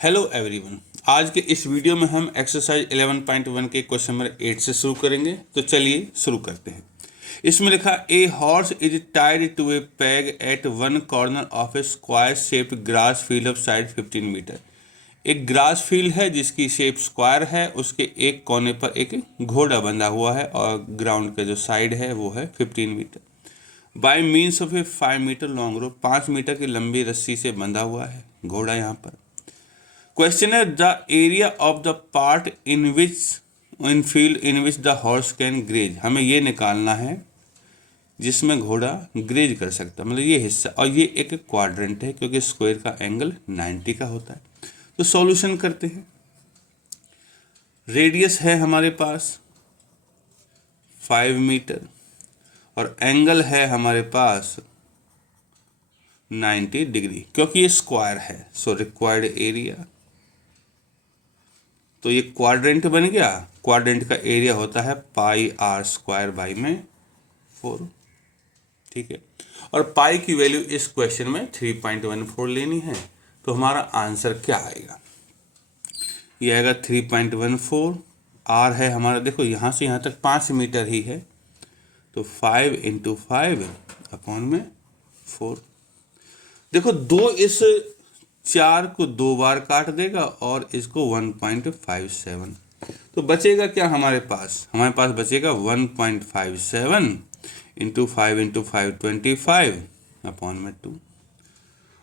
Hello everyone. आज के इस वीडियो में हम एक्सरसाइज 11.1 के क्वेश्चन नंबर 8 से शुरू करेंगे। तो चलिए शुरू करते हैं। इसमें लिखा a horse is tied to a peg at one corner of a square shaped grass field of side 15 metre. एक ग्रास फील्ड है जिसकी शेप स्क्वायर है, उसके एक कोने पर एक घोड़ा बंधा हुआ है और ग्राउंड का जो साइड है वो है 15 metre. By means of a 5 metre long rope, 5 metre की लंबी रस्सी से बंधा हुआ है घोड़ा यहाँ पर। क्वेश्चन है the area of the part in field in which the horse can graze. हमें ये निकालना है जिसमें घोड़ा ग्रेज कर सकता है, मतलब ये हिस्सा, और ये एक क्वाड्रेंट है क्योंकि स्क्वायर का एंगल 90 का होता है। तो सॉल्यूशन करते हैं। रेडियस है हमारे पास 5 मीटर और एंगल है हमारे पास 90 डिग्री क्योंकि ये स्क्वायर है। सो रिक्वायर्ड एरिया, तो ये क्वाड्रेंट बन गया। क्वाड्रेंट का एरिया होता है पाई आर स्क्वायर बाई में 4, ठीक है। और पाई की वैल्यू इस क्वेश्चन में 3.14 लेनी है। तो हमारा आंसर क्या आएगा? ये आएगा 3.14। आर है हमारा, देखो यहाँ से यहाँ तक 5 मीटर ही है, तो 5 × 5 अपॉन में 4। देखो 2 इस 4 को 2 बार काट देगा और इसको 1.57, तो बचेगा क्या हमारे पास? हमारे पास बचेगा 1.57 × 5 × 5 25 अपॉन में 2।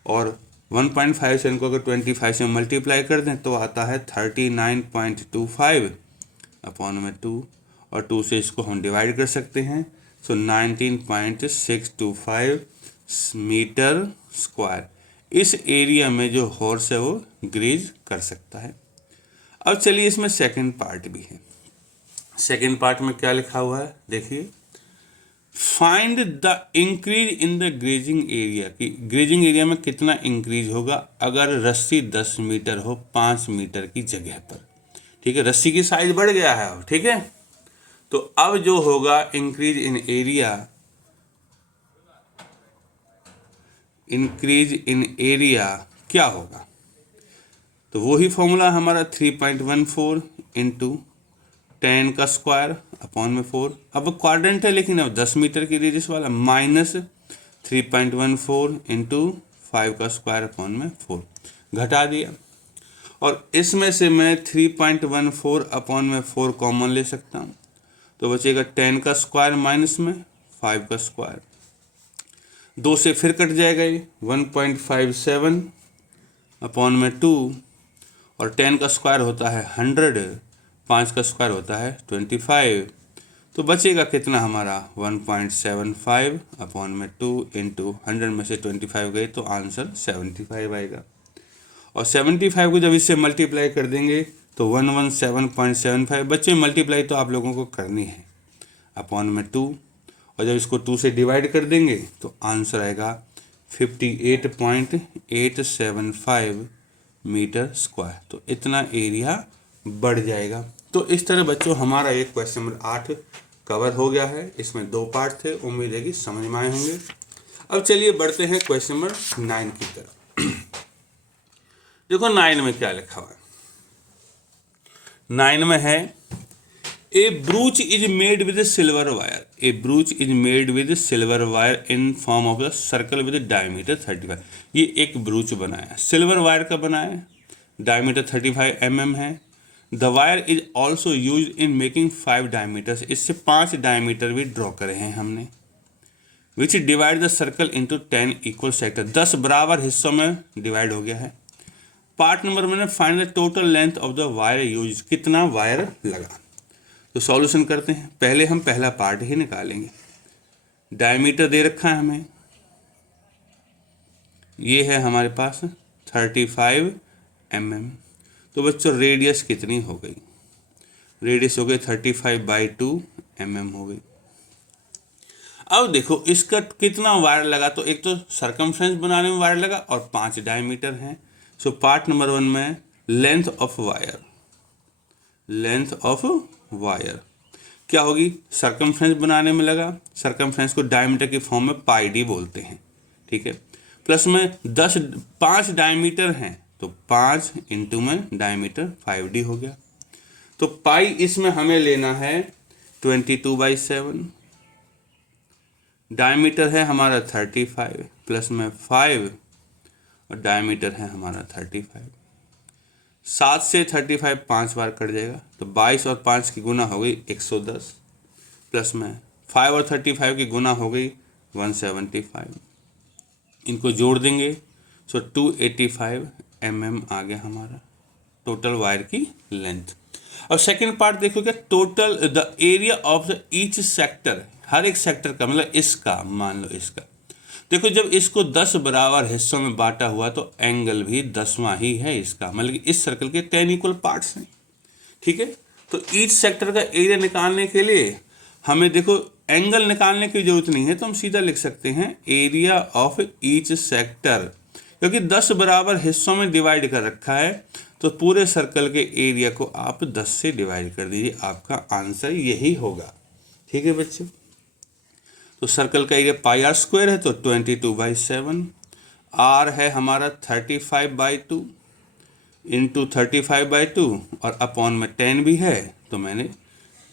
और 1.57 को अगर 25 से मल्टीप्लाई कर दें तो आता है 39.25 अपॉन में 2, और 2 से इसको हम डिवाइड कर सकते हैं। सो 19.625 मीटर स्क्वायर इस एरिया में जो हॉर्स है वो ग्रेज कर सकता है। अब चलिए इसमें सेकंड पार्ट भी है। सेकंड पार्ट में क्या लिखा हुआ है देखिए, find the increase in the grazing area. कि ग्रेजिंग एरिया में कितना इंक्रीज होगा अगर रस्सी 10 मीटर हो 5 मीटर की जगह पर, ठीक है। रस्सी की साइज बढ़ गया है अब, ठीक है। तो अब जो होगा increase in area, increase in area क्या होगा? तो वही फॉर्मूला हमारा 3.14 × 10 का स्क्वायर अपॉन में 4। अब क्वाड्रेंट है लेकिन अब 10 मीटर की रेडियस वाला, माइनस 3.14 × 5 का स्क्वायर अपॉन में 4 घटा दिया। और इसमें से मैं 3.14 अपॉन में 4 कॉमन ले सकता हूँ, तो बचेगा 10 का स्क्वायर माइनस में 5 का स्क्वायर। 2 से फिर कट जाएगा ये 1.57 अपॉन में 2, और 10 का स्क्वायर होता है 100, 5 का स्क्वायर होता है 25, तो बचेगा कितना हमारा 1.75 अपॉन में 2 × 100 में से 25 गए तो आंसर 75 आएगा। और 75 को जब इससे मल्टीप्लाई कर देंगे तो 117.75। बच्चे मल्टीप्लाई तो आप लोगों को करनी है अपॉन में 2, और जब इसको 2 से डिवाइड कर देंगे तो आंसर आएगा 58.875 मीटर स्क्वायर। तो इतना एरिया बढ़ जाएगा। तो इस तरह बच्चों हमारा एक क्वेश्चन नंबर 8 कवर हो गया है। इसमें 2 पार्ट थे, उम्मीद है कि समझ में आए होंगे। अब चलिए बढ़ते हैं क्वेश्चन नंबर 9 की तरफ। देखो 9 में क्या लिखा हुआ है। 9 में है a brooch is made with silver wire. A brooch is made with silver wire in form of the circle with diameter 35। ये एक ब्रूच बनाया, सिल्वर वायर का बनाया, डायमीटर 35 mm है। The wire is also use in making 5 diameters. इससे 5 diameter भी draw करे हैं हमने। Which divide the circle into 10 equal sector. 10 बराबर हिस्सों में डिवाइड हो गया है। पार्ट नंबर में find the total length of the wire use. कितना वायर लगा। तो सॉल्यूशन करते हैं। पहले हम पहला पार्ट ही निकालेंगे। डायमीटर दे रखा है हमें, ये है हमारे पास 35 mm। तो बच्चों रेडियस कितनी हो गई? रेडियस हो गई 35/2 mm हो गई। अब देखो इसका कितना वायर लगा, तो एक तो सरकमफ्रेंस बनाने में वायर लगा और 5 डायमीटर हैं। सो पार्ट नंबर 1 में length of wire, length of wire क्या होगी? सरकमफ्रेंस बनाने में लगा, सरकमफ्रेंस को डायमीटर की फॉर्म में पाई डी बोलते हैं, ठीक है। प्लस में 5 डायमीटर हैं, तो 5 इंटू में डायमीटर 5d हो गया। तो पाई इसमें हमें लेना है 22/7, डायमीटर है हमारा 35 प्लस में 5 और डायमीटर है हमारा 35। 7 से 35 5 बार कट जाएगा, तो 22 और 5 की गुना हो गई 110 प्लस में 5 और 35 की गुना हो गई 175। इनको जोड़ देंगे सो 285 mm आ गया हमारा टोटल वायर की लेंथ। और सेकंड पार्ट देखो क्या, total the area of the each sector, हर एक सेक्टर का मतलब इसका, मान लो इसका, देखो जब इसको 10 बराबर हिस्सों में बांटा हुआ तो एंगल भी 10वां ही है इसका, मतलब कि इस सर्कल के 10 इक्वल पार्ट्स हैं। ठीक है, तो ईच सेक्टर का एरिया निकालने के लिए हमें देखो एंगल निकालने की जरूरत नहीं है, तो हम सीधा लिख सकते हैं एरिया ऑफ ईच सेक्टर, क्योंकि 10 बराबर हिस्सों में डिवाइड कर रखा है तो पूरे सर्कल के एरिया को आप 10 से डिवाइड कर दीजिए, आपका आंसर यही होगा। ठीक है बच्चों, तो सर्कल का एरिया πr² है तो 22/7, r है हमारा 35/2 इंटू 35/2 और अपॉन में 10 भी है तो मैंने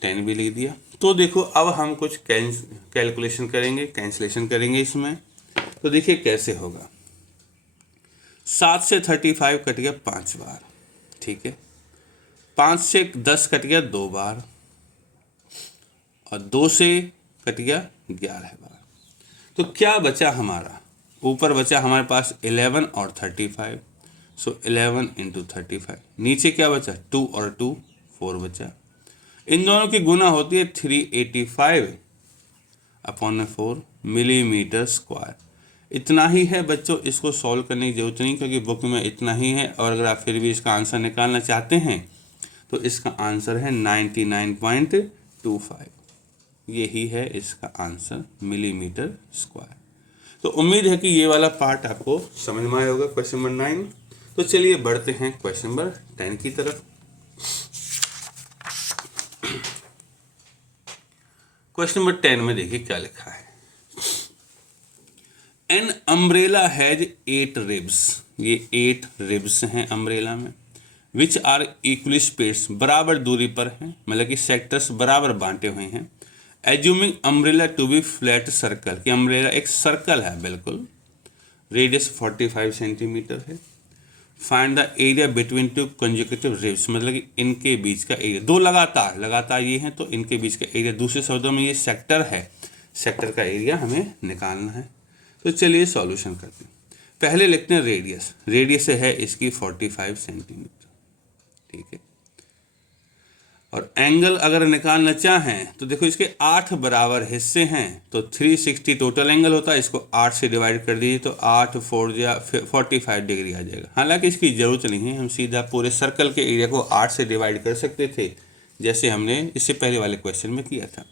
10 भी लिख दिया। तो देखो अब हम कुछ कैलकुलेशन करेंगे, कैंसलेशन करेंगे इसमें, तो देखिए कैसे होगा। 7 से 35 कट गया 5 बार, ठीक है, 5 से 10 कट गया 2 बार और 2 से कट गया 11 बार। तो क्या बचा हमारा, ऊपर बचा हमारे पास 11 और 35, सो 11 इंटू 35, नीचे क्या बचा 2 और 2 4 बचा, इन दोनों की गुना होती है 385 अपॉन में 4 मिलीमीटर स्क्वायर। इतना ही है बच्चों, इसको सॉल्व करने की जरूरत नहीं क्योंकि बुक में इतना ही है, और अगर आप फिर भी इसका आंसर निकालना चाहते हैं तो इसका आंसर है 99.25, यही है इसका आंसर मिलीमीटर स्क्वायर। तो उम्मीद है कि ये वाला पार्ट आपको समझ में आया होगा, क्वेश्चन नंबर 9। तो चलिए बढ़ते हैं क्वेश्चन नंबर 10 की तरफ। क्वेश्चन नंबर 10 में देखिए क्या लिखा है, एन अम्ब्रेला हैज 8 रिब्स, ये 8 रिब्स हैं अम्ब्रेला में, विच आर इक्वली स्पेस, बराबर दूरी पर हैं, मतलब कि सेक्टर्स बराबर बांटे हुए हैं। Assuming umbrella to be flat circle, कि अम्ब्रेला एक सर्कल है बिल्कुल, रेडियस 45 सेंटीमीटर है। Find the area between two consecutive ribs, मतलब कि इनके बीच का एरिया, दो लगातार ये हैं तो इनके बीच का एरिया, दूसरे शब्दों में ये सेक्टर है, सेक्टर का एरिया हमें निकालना है। तो चलिए सॉल्यूशन करते हैं। पहले लिखते हैं रेडियस, रेडियस है इसकी 45 सेंटीमीटर, ठीक है, और एंगल अगर निकालना चाहें तो देखो इसके 8 बराबर हिस्से हैं तो 360 टोटल एंगल होता है, इसको 8 से डिवाइड कर दीजिए तो 8 4 या 45 डिग्री आ जाएगा। हालांकि इसकी ज़रूरत नहीं है, हम सीधा पूरे सर्कल के एरिया को 8 से डिवाइड कर सकते थे जैसे हमने इससे पहले वाले क्वेश्चन में किया था।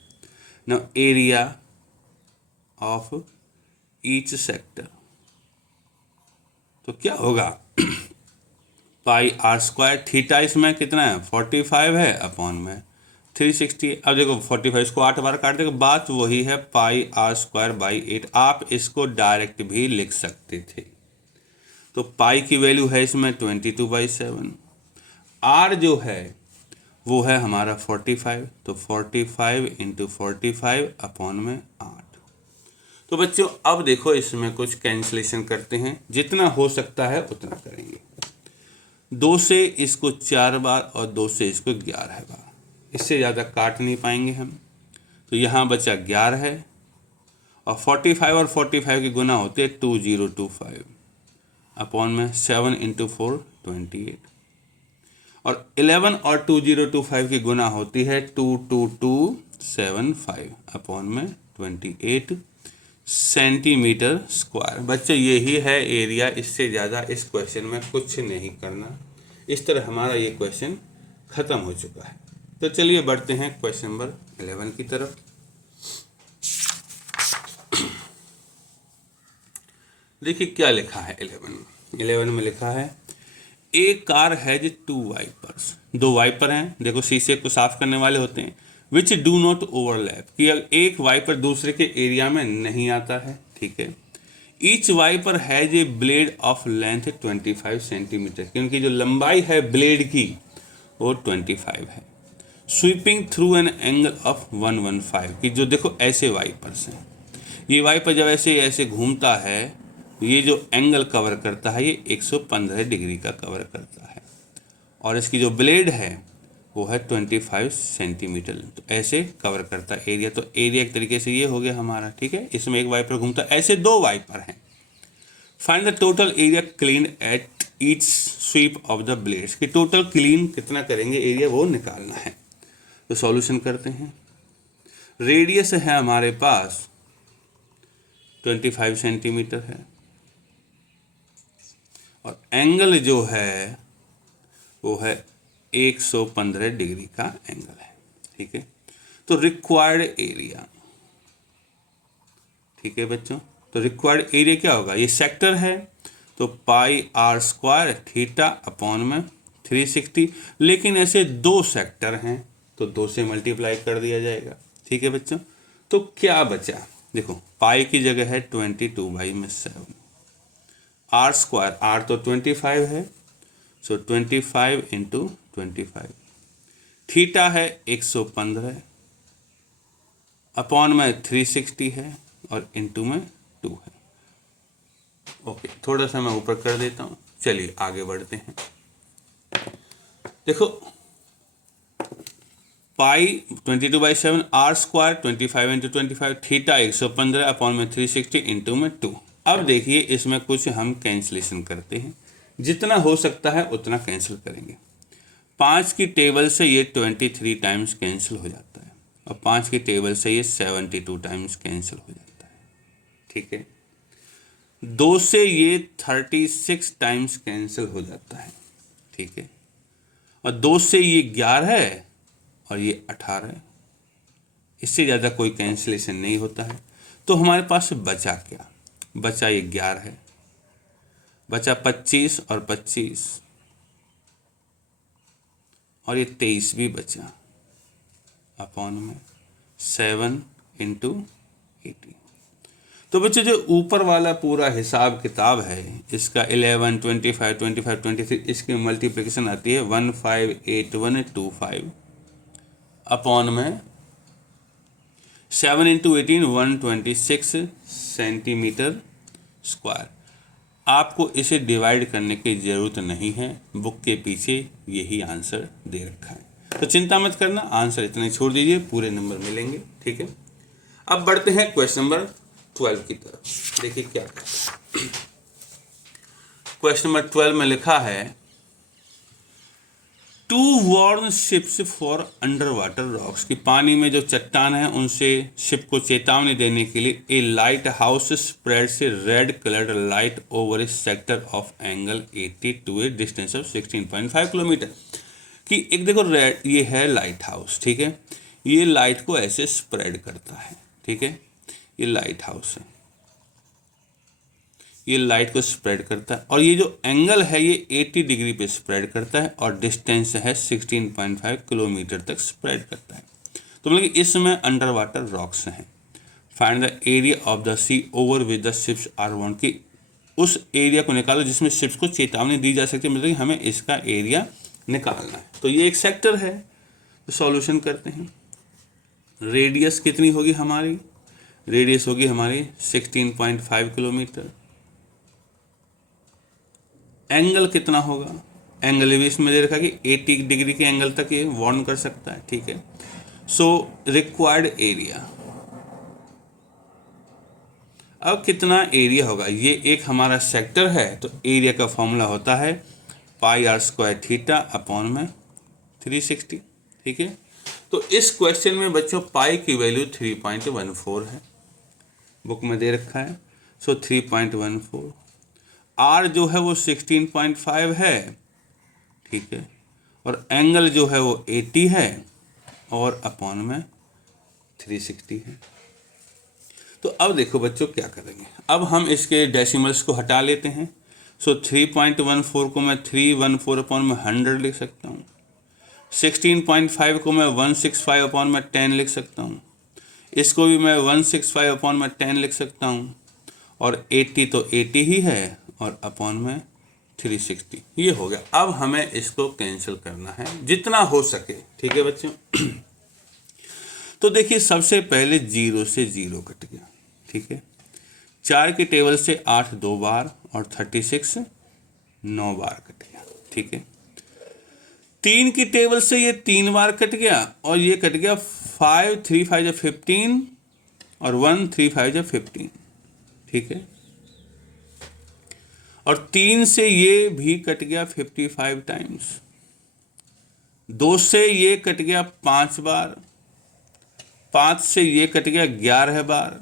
Now area of each sector, तो क्या होगा πr², थीटा इसमें कितना है 45 है अपॉन में 360। अब देखो 45 को 8 बार काट देगा, बात वही है πr²/8, आप इसको डायरेक्ट भी लिख सकते थे। तो पाई की वैल्यू है इसमें 22/7, r जो है वो है हमारा 45, तो 45 इंटू 45 अपॉन में 8। तो बच्चों अब देखो इसमें कुछ कैंसिलेशन करते हैं, जितना हो सकता है उतना करेंगे। 2 से इसको 4 बार और 2 से इसको 11 बार, इससे ज़्यादा काट नहीं पाएंगे हम, तो यहाँ बचा 11 है और 45 और 45 की गुना होते हैं 2025 अपॉन में 7 इंटू 4 28, और 11 और 2025 की गुना होती है 22275 अपॉन में 28 सेंटीमीटर स्क्वायर। बच्चों यही है एरिया, इससे ज़्यादा इस क्वेश्चन में कुछ नहीं करना। इस तरह हमारा ये क्वेश्चन ख़त्म हो चुका है। तो चलिए बढ़ते हैं क्वेश्चन नंबर 11 की तरफ। देखिए क्या लिखा है 11 में लिखा है ए कार हैज 2 वाइपर्स, 2 वाइपर हैं, देखो शीशे को साफ करने वाले होते हैं, विच डू नॉट ओवरलैप, कि एक वाइपर दूसरे के एरिया में नहीं आता है, ठीक है। Each wiper has a blade of length 25 centimetre, क्योंकि जो लंबाई है ब्लेड की वो 25 है। Sweeping through an angle of 115, कि जो देखो ऐसे वाइपर्स हैं, ये वाइपर जब ऐसे ऐसे घूमता है, ये जो एंगल कवर करता है ये 115 डिग्री का कवर करता है, और इसकी जो ब्लेड है वो है 25 सेंटीमीटर, तो ऐसे कवर करता है एरिया। तो एरिया एक तरीके से ये हो गया हमारा, ठीक है। इसमें एक वाइपर घूमता है, ऐसे दो वाइपर हैं। Find the total area clean at each sweep of the blades, कि टोटल क्लीन कितना करेंगे एरिया वो निकालना है। तो सॉल्यूशन करते हैं। रेडियस है हमारे पास 25 सेंटीमीटर है, और एंगल जो है वो है 115 डिग्री का एंगल है, ठीक है। तो रिक्वायर्ड एरिया, ठीक है बच्चों, तो रिक्वायर्ड एरिया क्या होगा, ये सेक्टर है तो पाई आर स्क्वायर थीटा अपॉन में 360, लेकिन ऐसे दो सेक्टर हैं तो 2 से मल्टीप्लाई कर दिया जाएगा, ठीक है बच्चों। तो क्या बचा, देखो पाई की जगह है 22/7, आर स्क्वायर, आर तो 25 है, सो 25 इंटू 25, थीटा है 115 अपॉन में 360 है, और इंटू में 2 है। ओके, थोड़ा सा मैं ऊपर कर देता हूँ, चलिए आगे बढ़ते हैं। देखो pi 22/7, R square 25 into 25, theta 115 upon में 360 इंटू में 2। अब देखिए इसमें कुछ हम कैंसिलेशन करते हैं, जितना हो सकता है उतना कैंसिल करेंगे। 5 की टेबल से ये 23 टाइम्स कैंसिल हो जाता है, और 5 की टेबल से ये 72 टाइम्स कैंसिल हो जाता है, ठीक है। 2 से ये 36 टाइम्स कैंसिल हो जाता है, ठीक है। और 2 से ये 11 है, और ये 18 है, इससे ज़्यादा कोई कैंसिलेशन नहीं होता है। तो हमारे पास बचा क्या, बचा ये 11 है, बचा 25 और 25, और ये 23 भी बचा, अपॉन में 7 इंटू 18। तो बच्चों जो ऊपर वाला पूरा हिसाब किताब है, इसका 11, 25, 25, 23, इसकी मल्टीप्लिकेशन आती है 158125 अपॉन में 7 इंटू 18 126 सेंटीमीटर स्क्वायर। आपको इसे डिवाइड करने की ज़रूरत नहीं है, बुक के पीछे यही आंसर दे रखा है, तो चिंता मत करना, आंसर इतना ही छोड़ दीजिए, पूरे नंबर मिलेंगे, ठीक है। अब बढ़ते हैं क्वेश्चन नंबर 12 की तरफ। देखिए क्या क्वेश्चन नंबर 12 में लिखा है, 2 warn ships for underwater rocks, कि पानी में जो चट्टान है उनसे शिप को चेतावनी देने के लिए ए लाइट हाउस स्प्रेड से red coloured light over a sector of angle 80 to a distance of 16.5 kilometre. कि एक देखो रेड, ये है लाइट हाउस, ठीक है, ये लाइट को ऐसे स्प्रेड करता है, ठीक है, ये लाइट हाउस है, ये लाइट को स्प्रेड करता है, और ये जो एंगल है ये 80 डिग्री पे स्प्रेड करता है, और डिस्टेंस है 16.5 किलोमीटर तक स्प्रेड करता है। तो मतलब कि इसमें अंडर वाटर रॉक्स हैं। Find the area of the sea over with the ships are warned, की उस एरिया को निकालो जिसमें शिप्स को चेतावनी दी जा सकती है, मतलब कि हमें इसका एरिया निकालना है। तो ये एक सेक्टर है, तो सॉल्यूशन करते हैं। रेडियस कितनी होगी हमारी, रेडियस होगी हमारी 16.5 किलोमीटर। एंगल कितना होगा, एंगल भी इसमें दे रखा कि 80 डिग्री के एंगल तक ये वार्न कर सकता है, ठीक है। सो रिक्वायर्ड एरिया, अब कितना एरिया होगा, ये एक हमारा सेक्टर है, तो एरिया का फॉर्मूला होता है पाई आर स्क्वायर थीटा अपॉन में 360, ठीक है। तो इस क्वेश्चन में बच्चों पाई की वैल्यू 3.14 है, बुक में दे रखा है, सो 3.14, आर जो है वो 16.5 है, ठीक है, और एंगल जो है वो 80 है, और अपॉन में 360 है। तो अब देखो बच्चों क्या करेंगे, अब हम इसके डेसिमल्स को हटा लेते हैं। सो 3.14 को मैं 314 अपॉन में 100 लिख सकता हूँ, 16.5 को मैं 165 अपॉन में 10 लिख सकता हूँ, इसको भी मैं 165 अपॉन में 10 लिख सकता हूँ, और 80 तो 80 ही है और अपॉन में 360, ये हो गया। अब हमें इसको कैंसिल करना है जितना हो सके, ठीक है बच्चों। तो देखिए सबसे पहले 0 से 0 कट गया, ठीक है। 4 की टेबल से 8 2 बार और 36 9 बार कट गया, ठीक है। 3 की टेबल से ये 3 बार कट गया और ये कट गया 5 3 5 जा 15 और 1 3 5 जा 15, ठीक है। और 3 से ये भी कट गया 55 टाइम्स। 2 से ये कट गया 5 बार, 5 से ये कट गया 11 बार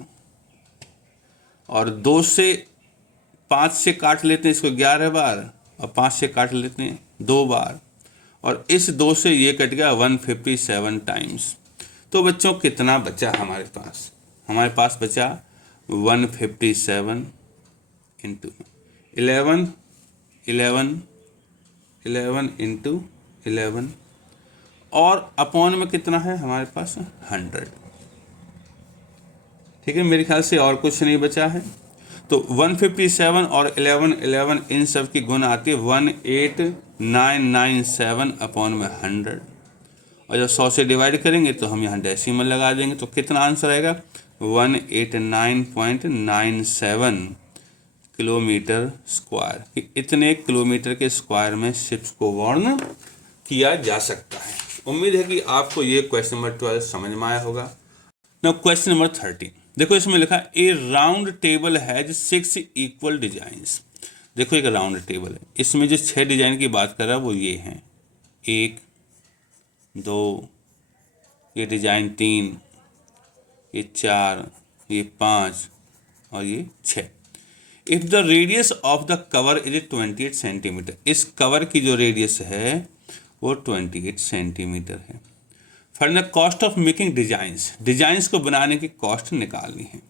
और 2 से 5 से काट लेते हैं इसको 11 बार और 5 से काट लेते हैं 2 बार और इस 2 से ये कट गया 157 टाइम्स। तो बच्चों कितना बचा हमारे पास? हमारे पास बचा 157 इंटू 11 11 11 इंटू 11 और अपॉन में कितना है हमारे पास? 100, ठीक है। मेरे ख्याल से और कुछ नहीं बचा है। तो 157 और 11 11 इन सब की गुण आती है 18997 अपॉन में 100 और जब 100 से डिवाइड करेंगे तो हम यहाँ डेसिमल लगा देंगे। तो कितना आंसर आएगा? 189.97 किलोमीटर स्क्वायर। कि इतने किलोमीटर के स्क्वायर में शिप्स को वार्न किया जा सकता है। उम्मीद है कि आपको ये क्वेश्चन नंबर 12 समझ में आया होगा। नाउ क्वेश्चन नंबर 13, देखो इसमें लिखा a round table has 6 equal designs. देखो एक राउंड टेबल है, इसमें जो 6 डिजाइन की बात कर रहा है वो ये हैं, 1 2, ये डिजाइन 3, ये 4, ये 5 और ये 6। If the radius of the cover is 28 centimetre, इस कवर की जो रेडियस है वो 28 सेंटीमीटर है। Find the cost of making designs, designs को बनाने की कॉस्ट निकालनी है।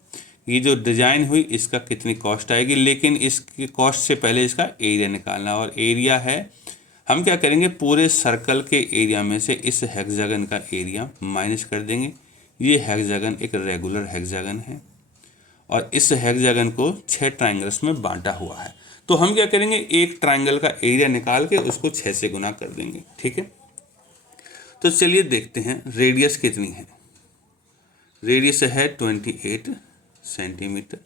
ये जो डिजाइन हुई इसका कितनी कॉस्ट आएगी, लेकिन इसकी कॉस्ट से पहले इसका एरिया निकालना। और एरिया है, हम क्या करेंगे, पूरे सर्कल के एरिया में से इस हेक्सागन का एरिया माइनस कर देंगे। ये हेक्सागन एक रेगुलर हेक्सागन है और इस हेक्सागन को 6 ट्राइंगल्स में बांटा हुआ है। तो हम क्या करेंगे, एक ट्राइंगल का एरिया निकाल के उसको 6 से गुना कर देंगे, ठीक है। तो चलिए देखते हैं रेडियस कितनी है। रेडियस है 28 सेंटीमीटर।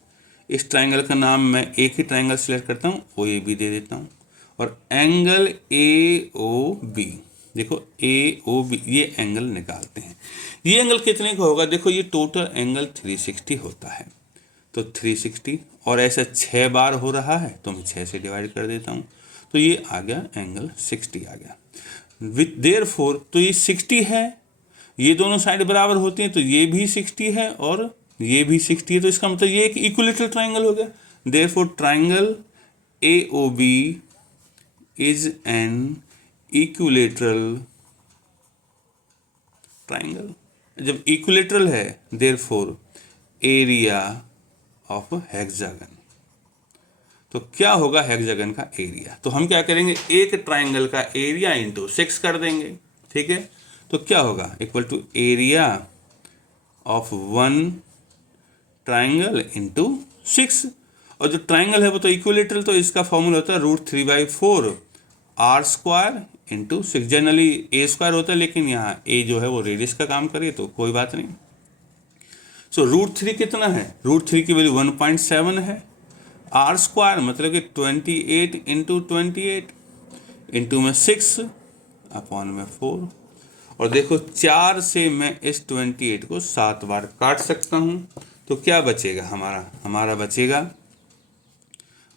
इस ट्राइंगल का नाम मैं एक ही ट्राइंगल सिलेक्ट करता हूँ, ओ ए बी दे देता हूँ। और एंगल ए ओ बी, देखो ए ओ बी, ये एंगल निकालते हैं। ये एंगल कितने का होगा? देखो ये टोटल एंगल 360 होता है। तो 360 और ऐसा 6 बार हो रहा है तो मैं 6 से डिवाइड कर देता हूँ। तो ये आ गया एंगल 60 आ गया। विथ देयरफॉर, तो ये 60 है, ये दोनों साइड बराबर होती हैं तो ये भी 60 है और ये भी 60 है। तो इसका मतलब ये एक इक्विलेटरल ट्राइंगल हो गया। Therefore triangle A O B is an equilateral triangle. जब इक्विलेटरल है देयरफॉर एरिया ऑफ हेक्सागन, तो क्या होगा हेक्सागन का एरिया? तो हम क्या करेंगे, एक ट्राइंगल का एरिया इंटू 6 कर देंगे, ठीक है। तो क्या होगा, equal to area of 1 triangle into 6। और जो ट्राइंगल है वो तो इक्विलेटरल, तो इसका फॉर्मूला होता है √3/4 R square into 6। Generally A square होता है, लेकिन यहाँ ए जो है वो रेडियस का काम करे तो कोई बात नहीं। सो √3 कितना है? √3 की वैल्यू 1.7 है। आर स्क्वायर मतलब कि 28 इंटू 28 इंटू में 6 अपॉन में 4। और देखो 4 से मैं इस 28 को 7 बार काट सकता हूँ। तो क्या बचेगा हमारा बचेगा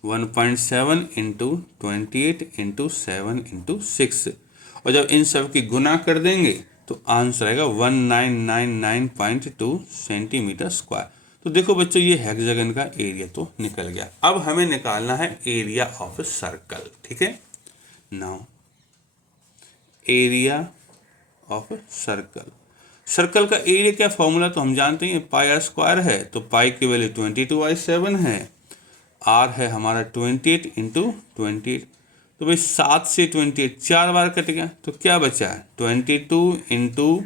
1.7 इंटू 28 इंटू 7 इंटू 6। और जब इन सब की गुना कर देंगे तो आंसर आएगा 1999.2 सेंटीमीटर स्क्वायर। तो देखो बच्चों ये हेक्सागन का एरिया तो निकल गया। अब हमें निकालना है एरिया ऑफ सर्कल, ठीक है। Now area of circle, circle का एरिया क्या फॉर्मूला तो हम जानते हैं, पाई आर स्क्वायर है। तो पाई की वैल्यू 22/7 है, आर है हमारा 28 इंटू 28। तो भाई 7 से 28 4 बार कट गया, तो क्या बचा है 22 इंटू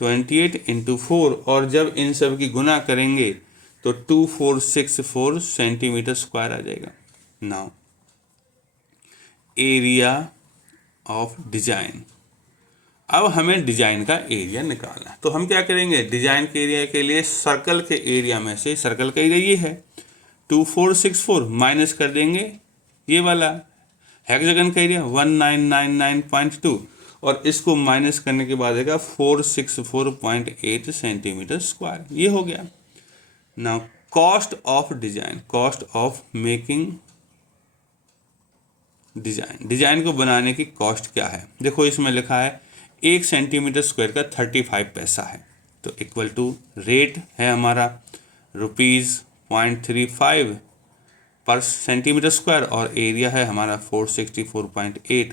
28 इंटू 4। और जब इन सब की गुना करेंगे तो 2464 सेंटीमीटर स्क्वायर आ जाएगा। नाउ एरिया ऑफ डिजाइन, अब हमें डिजाइन का एरिया निकालना है। तो हम क्या करेंगे, डिजाइन के एरिया के लिए सर्कल के एरिया में से, सर्कल का एरिया ये है 2464 माइनस कर देंगे ये वाला हेक्सागन का एरिया 1999.2 और इसको माइनस करने के बाद आएगा 464.8 सेंटीमीटर स्क्वायर। ये हो गया। Now cost of design, cost of making design, design को बनाने की कॉस्ट क्या है। देखो इसमें लिखा है 1 सेंटीमीटर स्क्वायर का 35 पैसा है, तो इक्वल टू रेट है हमारा ₹0.35 पर सेंटीमीटर स्क्वायर और एरिया है हमारा 464.8।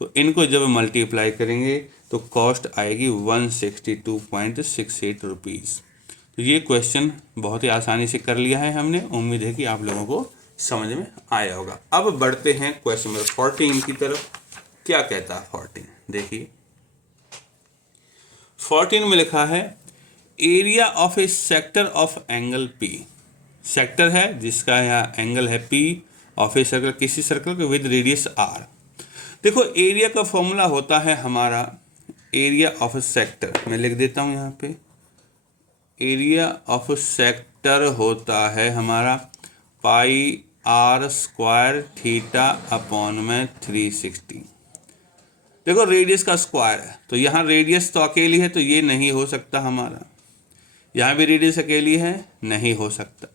तो इनको जब मल्टीप्लाई करेंगे तो कॉस्ट आएगी 162.68 रुपीज़। तो ये क्वेश्चन बहुत ही आसानी से कर लिया है हमने, उम्मीद है कि आप लोगों को समझ में आया होगा। अब बढ़ते हैं क्वेश्चन नंबर 14 की तरफ। क्या कहता है 14, देखिए 14 में लिखा है area of A sector of angle P. Sector है जिसका यहाँ एंगल है पी ऑफ ए सर्कल, किसी सर्कल के विद रेडियस आर। देखो एरिया का फॉर्मूला होता है हमारा एरिया ऑफ सेक्टर, मैं लिख देता हूँ यहाँ पे, एरिया ऑफ सेक्टर होता है हमारा पाई आर स्क्वायर थीटा अपॉन में 360। देखो रेडियस का स्क्वायर है तो यहाँ रेडियस तो अकेली है तो ये नहीं हो सकता हमारा, यहाँ भी रेडियस अकेली है नहीं हो सकता,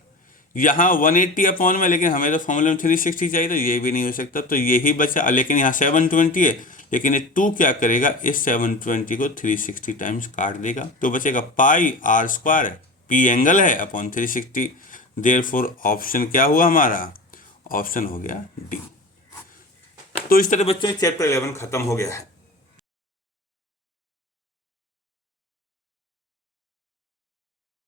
यहाँ 180 अपॉन में, लेकिन हमें तो फॉर्मूले में 360 चाहिए तो ये भी नहीं हो सकता, तो यही बचा। लेकिन यहाँ 720 है, लेकिन ये 2 क्या करेगा, इस 720 को 360 टाइम्स काट देगा, तो बचेगा पाई आर स्क्वायर, पी एंगल है अपॉन 360। देयरफॉर ऑप्शन क्या हुआ हमारा, ऑप्शन हो गया डी। तो इस तरह बच्चों चैप्टर 11 खत्म हो गया है।